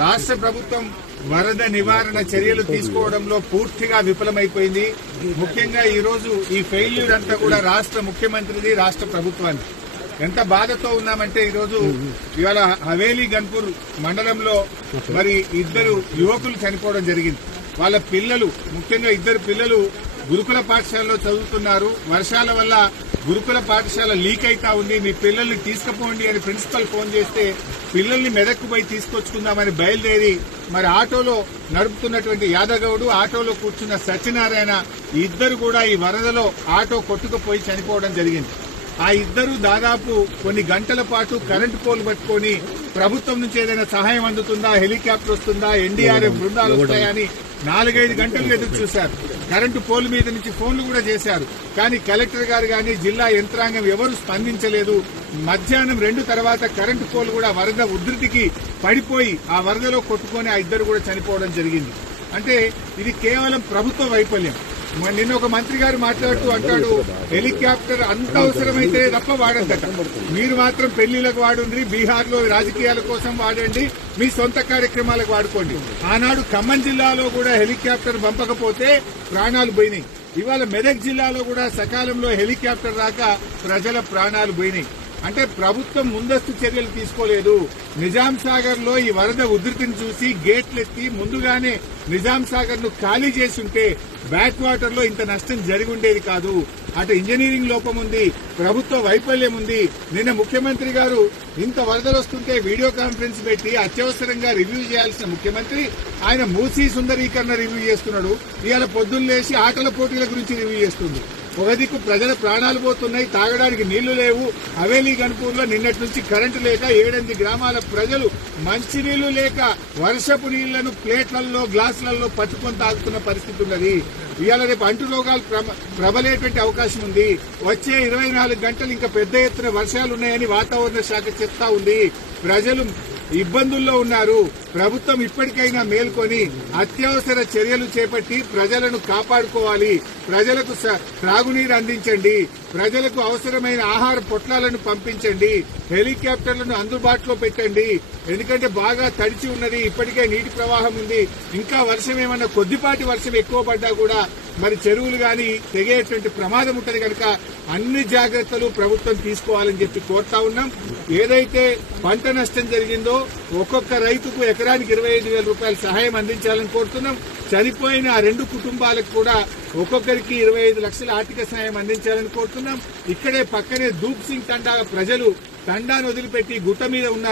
రాష్ట్ర ప్రభుత్వం వరద నివారణ చర్యలు తీసుకోవడంలో పూర్తిగా విఫలమైపోయింది. ముఖ్యంగా ఈ రోజు ఈ ఫెయిల్యూర్ అంతా కూడా రాష్ట్ర ముఖ్యమంత్రిది, రాష్ట్ర ప్రభుత్వాన్ని. ఎంత బాధతో ఉన్నామంటే ఈరోజు ఇవాళ హవేలీ గన్పూర్ మండలంలో మరి ఇద్దరు యువకులు చనిపోవడం జరిగింది. వాళ్ళ పిల్లలు, ముఖ్యంగా ఇద్దరు పిల్లలు గురుకుల పాఠశాలలో చదువుతున్నారు. వర్షాల వల్ల గురుకుల పాఠశాల లీక్ అయితా ఉంది, మీ పిల్లల్ని తీసుకుపోండి అని ప్రిన్సిపల్ ఫోన్ చేస్తే పిల్లల్ని మెదక్కు పోయి తీసుకొచ్చుకుందామని బయలుదేరి మరి ఆటోలో నడుపుతున్నటువంటి యాదగౌడు, ఆటోలో కూర్చున్న సత్యనారాయణ ఇద్దరు కూడా ఈ వరదలో ఆటో కొట్టుకుపోయి చనిపోవడం జరిగింది. ఆ ఇద్దరు దాదాపు కొన్ని గంటల పాటు కరెంటు పోల్ పట్టుకుని ప్రభుత్వం నుంచి ఏదైనా సహాయం అందుతుందా, హెలికాప్టర్ వస్తుందా, ఎన్డీఆర్ఎఫ్ బృందాలు వస్తాయా అని 4-5 గంటలు ఎదురు చూశారు. కరెంటు పోల్ మీద నుంచి ఫోన్లు కూడా చేశారు. కానీ కలెక్టర్ గారు గాని జిల్లా యంత్రాంగం ఎవరు స్పందించలేదు. మధ్యాహ్నం 2 తర్వాత కరెంటు పోల్ కూడా వరద ఉధృతికి పడిపోయి ఆ వరదలో కొట్టుకొని ఆ ఇద్దరు కూడా చనిపోవడం జరిగింది. అంటే ఇది కేవలం ప్రభుత్వ వైఫల్యం. నిన్న ఒక మంత్రి గారు మాట్లాడుతూ అంటాడు, హెలికాప్టర్ అంత అవసరమైతే తప్ప వాడద్దట, మీరు మాత్రం పెళ్లిలకు వాడండి, బీహార్ లో రాజకీయాల కోసం వాడండి, మీ సొంత కార్యక్రమాలకు వాడుకోండి. ఆనాడు ఖమ్మం జిల్లాలో కూడా హెలికాప్టర్ పంపకపోతే ప్రాణాలు పోయినాయి. ఇవాళ మెదక్ జిల్లాలో కూడా సకాలంలో హెలికాప్టర్ రాక ప్రజల ప్రాణాలు పోయినాయి. అంటే ప్రభుత్వం ముందస్తు చర్యలు తీసుకోలేదు. నిజాం సాగర్ లో ఈ వరద ఉధృతిని చూసి గేట్లెత్తి ముందుగానే నిజాం సాగర్ ను ఖాళీ చేసి ఉంటే బ్యాక్ వాటర్ లో ఇంత నష్టం జరిగి ఉండేది కాదు. అటు ఇంజనీరింగ్ లోపం ఉంది, ప్రభుత్వ వైఫల్యం ఉంది. నిన్న ముఖ్యమంత్రి గారు ఇంత వరదలు వస్తుంటే వీడియో కాన్ఫరెన్స్ పెట్టి అత్యవసరంగా రివ్యూ చేయాల్సిన ముఖ్యమంత్రి ఆయన మూసీ సుందరీకరణ రివ్యూ చేస్తున్నాడు. ఇవాళ పొద్దున్న లేచి ఆటల పోటీల గురించి రివ్యూ చేస్తుంది. ఒక దిక్కు ప్రజల ప్రాణాలు పోతున్నాయి, తాగడానికి నీళ్లు లేవు. హవేలీ గన్పూర్ లో నిన్నటి నుంచి కరెంటు లేక 7-8 గ్రామాల ప్రజలు మంచినీళ్లు లేక వర్షపు నీళ్లను ప్లేట్లలో, గ్లాసులలో పట్టుకొని తాగుతున్న పరిస్థితి ఉన్నది. ఇవాళ రేపు అంటు రోగాలు ప్రబలేటువంటి అవకాశం ఉంది. వచ్చే 24 గంటలు ఇంకా పెద్ద ఎత్తున వర్షాలున్నాయని వాతావరణ శాఖ చెప్తా ఉంది. ప్రజలు ఇబ్బందుల్లో ఉన్నారు. ప్రభుత్వం ఇప్పటికైనా మేల్కొని అత్యవసర చర్యలు చేపట్టి ప్రజలను కాపాడుకోవాలి. ప్రజలకు త్రాగునీరు అందించండి, ప్రజలకు అవసరమైన ఆహార పొట్లాలను పంపించండి, హెలికాప్టర్లను అందుబాటులో పెట్టండి. ఎందుకంటే బాగా తడిచి ఉన్నది, ఇప్పటికే నీటి ప్రవాహం ఉంది. ఇంకా వర్షం ఏమన్నా కొద్దిపాటి వర్షం ఎక్కువ పడ్డా కూడా మరి చెరువులు గాని తెగేటువంటి ప్రమాదం ఉంటది కనుక అన్ని జాగ్రత్తలు ప్రభుత్వం తీసుకోవాలని చెప్పి కోరుతా ఉన్నాం. ఏదైతే పంట నష్టం జరిగిందో ఒక్కొక్క రైతుకు ఎకరానికి 25,000 రూపాయల సహాయం అందించాలని కోరుతున్నాం. చనిపోయిన ఆ 2 కుటుంబాలకు కూడా ఒక్కొక్కరికి 25 లక్షల ఆర్థిక సహాయం అందించాలని కోరుతున్నాం. ఇక్కడే పక్కనే దూప్ సింగ్ తండా ప్రజలు తండాను వదిలిపెట్టి గుట్ట మీద ఉన్నారు.